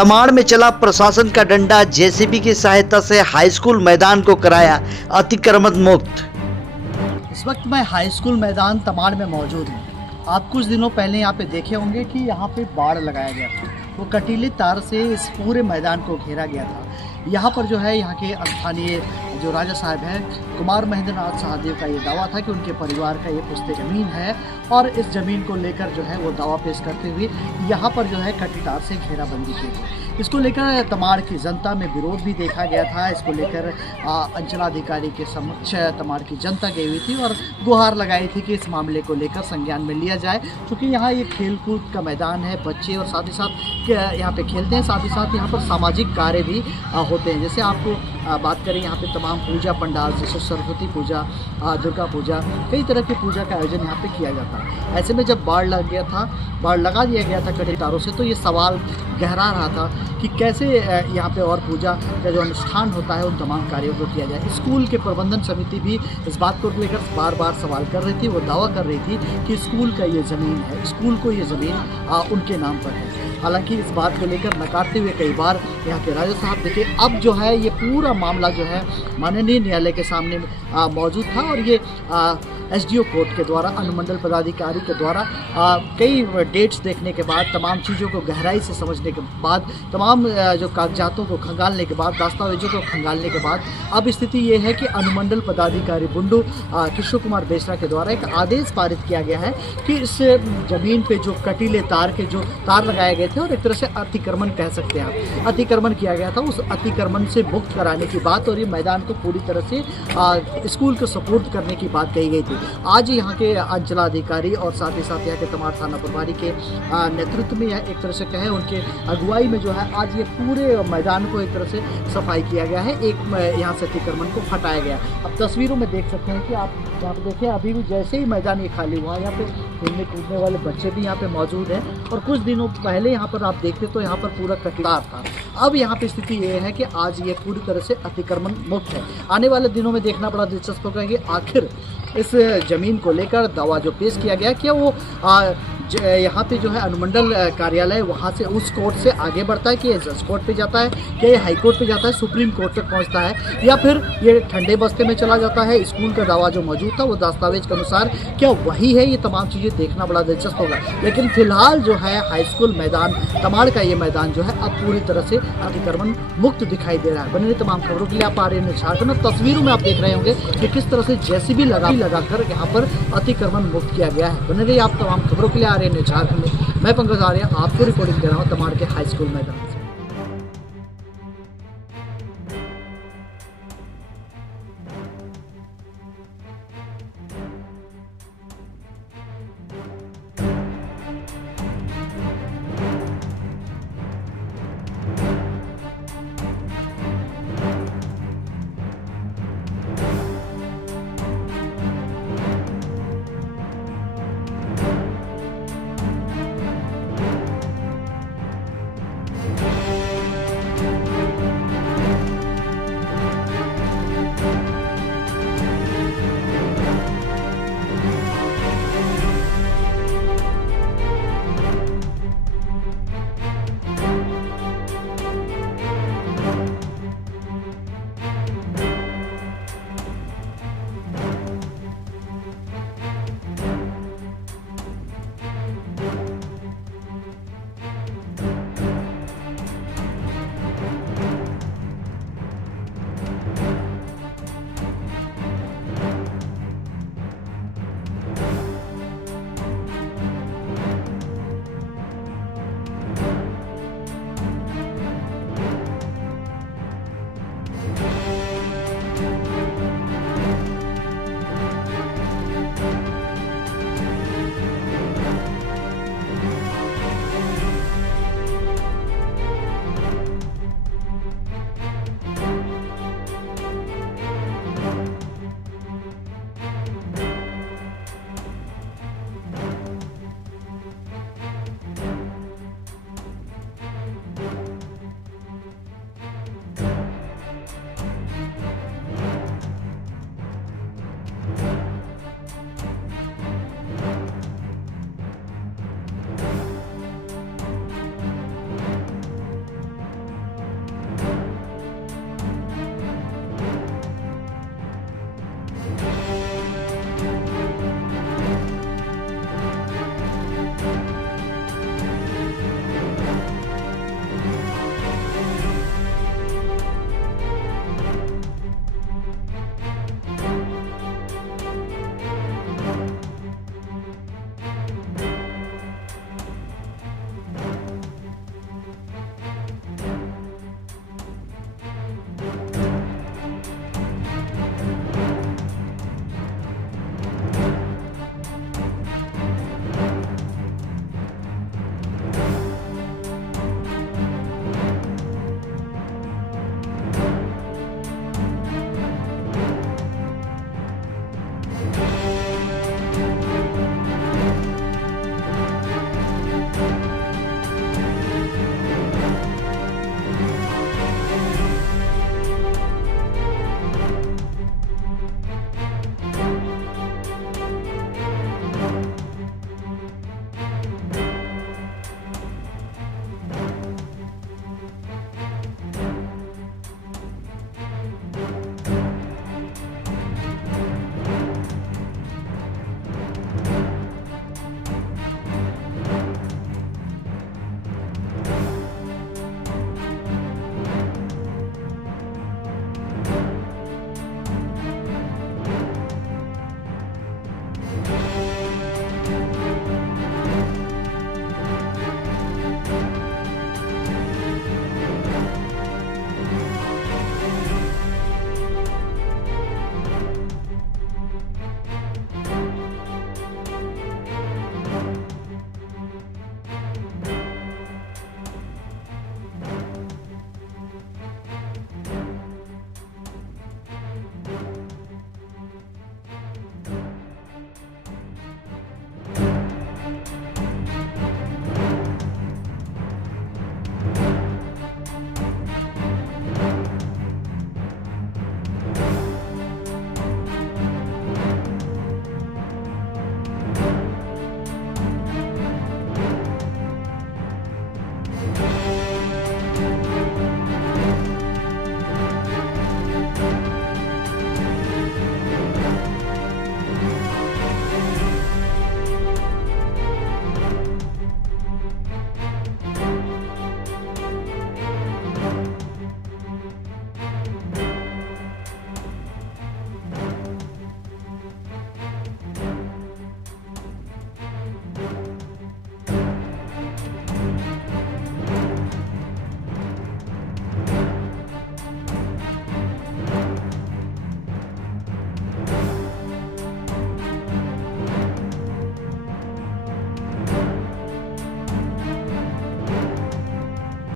तमाड़ में चला प्रशासन का डंडा, जेसीबी की सहायता से हाई स्कूल मैदान को कराया अतिक्रमण मुक्त। इस वक्त मैं हाई स्कूल मैदान तमाड़ में मौजूद हूँ। आप कुछ दिनों पहले यहाँ पे देखे होंगे कि यहाँ पे बाड़ लगाया गया था, वो कटीले तार से इस पूरे मैदान को घेरा गया था। यहाँ पर जो है यहाँ के स्थानीय जो राजा साहब हैं कुमार महेंद्र नाथ सहदेव का ये दावा था कि उनके परिवार का ये पुश्तैनी ज़मीन है और इस ज़मीन को लेकर जो है वो दावा पेश करते हुए यहाँ पर जो है कटी तार से घेराबंदी की गई। इसको लेकर तमाड़ की जनता में विरोध भी देखा गया था। इसको लेकर अंचलाधिकारी के समक्ष तमाड़ की जनता गई हुई थी और गुहार लगाई थी कि इस मामले को लेकर संज्ञान में लिया जाए, क्योंकि यहाँ ये खेल कूद का मैदान है, बच्चे और साथ ही साथ यहाँ पे खेलते हैं, साथ ही साथ यहाँ पर सामाजिक कार्य भी होते हैं। जैसे आपको बात करें यहाँ पे तमाम पूजा पंडाल, जैसे सरस्वती पूजा, दुर्गा पूजा, कई तरह की पूजा का आयोजन यहाँ पे किया जाता है। ऐसे में जब बाढ़ लगा दिया गया था कटी तारों से, तो ये सवाल गहरा रहा था कि कैसे यहाँ पे और पूजा का जो अनुष्ठान होता है उन तमाम कार्यों को किया जाए। स्कूल के प्रबंधन समिति भी इस बात को लेकर बार बार सवाल कर रही थी। वो दावा कर रही थी कि स्कूल का ये ज़मीन है, स्कूल को ये ज़मीन उनके नाम पर है। हालांकि इस बात को लेकर नकारते हुए कई बार यहाँ के राजा साहब देखिए, अब जो है ये पूरा मामला जो है माननीय न्यायालय के सामने मौजूद था और ये एसडीओ कोर्ट के द्वारा, अनुमंडल पदाधिकारी के द्वारा कई डेट्स देखने के बाद, तमाम चीज़ों को गहराई से समझने के बाद, तमाम जो कागजातों को खंगालने के बाद, दस्तावेजों को खंगालने के बाद अब स्थिति ये है कि अनुमंडल पदाधिकारी बुंडू किशोर कुमार बेसरा के द्वारा एक आदेश पारित किया गया है कि इस ज़मीन पे जो कटीले तार के जो तार लगाए गए थे और एक तरह से अतिक्रमण कह सकते हैं आप, अतिक्रमण किया गया था, उस अतिक्रमण से मुक्त कराने की बात और ये मैदान को पूरी तरह से स्कूल को सपोर्ट करने की बात कही गई थी। आज यहाँ के अंचलाधिकारी और साथ ही साथ यहाँ के तमाड़ थाना प्रभारी के नेतृत्व में एक तरह से कहें उनके अगुवाई में जो है आज ये पूरे मैदान को एक तरह से सफाई किया गया है, एक यहाँ से अतिक्रमण को हटाया गया। अब तस्वीरों में देख सकते हैं कि आप यहाँ पे देखिए, अभी भी जैसे ही मैदान ये खाली हुआ, यहाँ पे खेलने कूदने वाले बच्चे भी यहाँ पे मौजूद हैं और कुछ दिनों पहले यहाँ पर आप देखते तो यहाँ पर पूरा कटीदार था। अब यहाँ पे स्थिति ये है कि आज ये पूरी तरह से अतिक्रमण मुक्त है। आने वाले दिनों में देखना बड़ा दिलचस्प होगा कि आखिर इस ज़मीन को लेकर दावा जो पेश किया गया, क्या वो यहाँ पे जो है अनुमंडल कार्यालय वहाँ से उस कोर्ट से आगे बढ़ता है कि जज कोर्ट पे जाता है, क्या ये हाई कोर्ट पे जाता है, सुप्रीम कोर्ट तक पहुँचता है, या फिर ये ठंडे बस्ते में चला जाता है। स्कूल का दावा जो मौजूद था वो दस्तावेज के अनुसार क्या वही है, ये तमाम चीज़ें देखना बड़ा दिलचस्प होगा। लेकिन फिलहाल जो है हाई स्कूल मैदान तमाड़ का ये मैदान जो है अब पूरी तरह से अतिक्रमण मुक्त दिखाई दे रहा है। बने तमाम खबरों के लिए आप आर्यन झारखंड में तस्वीरों में आप देख रहे होंगे कि किस तरह से जेसीबी लगाकर यहाँ पर अतिक्रमण मुक्त किया गया है। बने रहिए आप तमाम खबरों के लिए आर्यन झारखंड में। मैं पंकज आर्य आपको रिपोर्टिंग दे रहा हूँ तमाड़ के हाई स्कूल मैदान।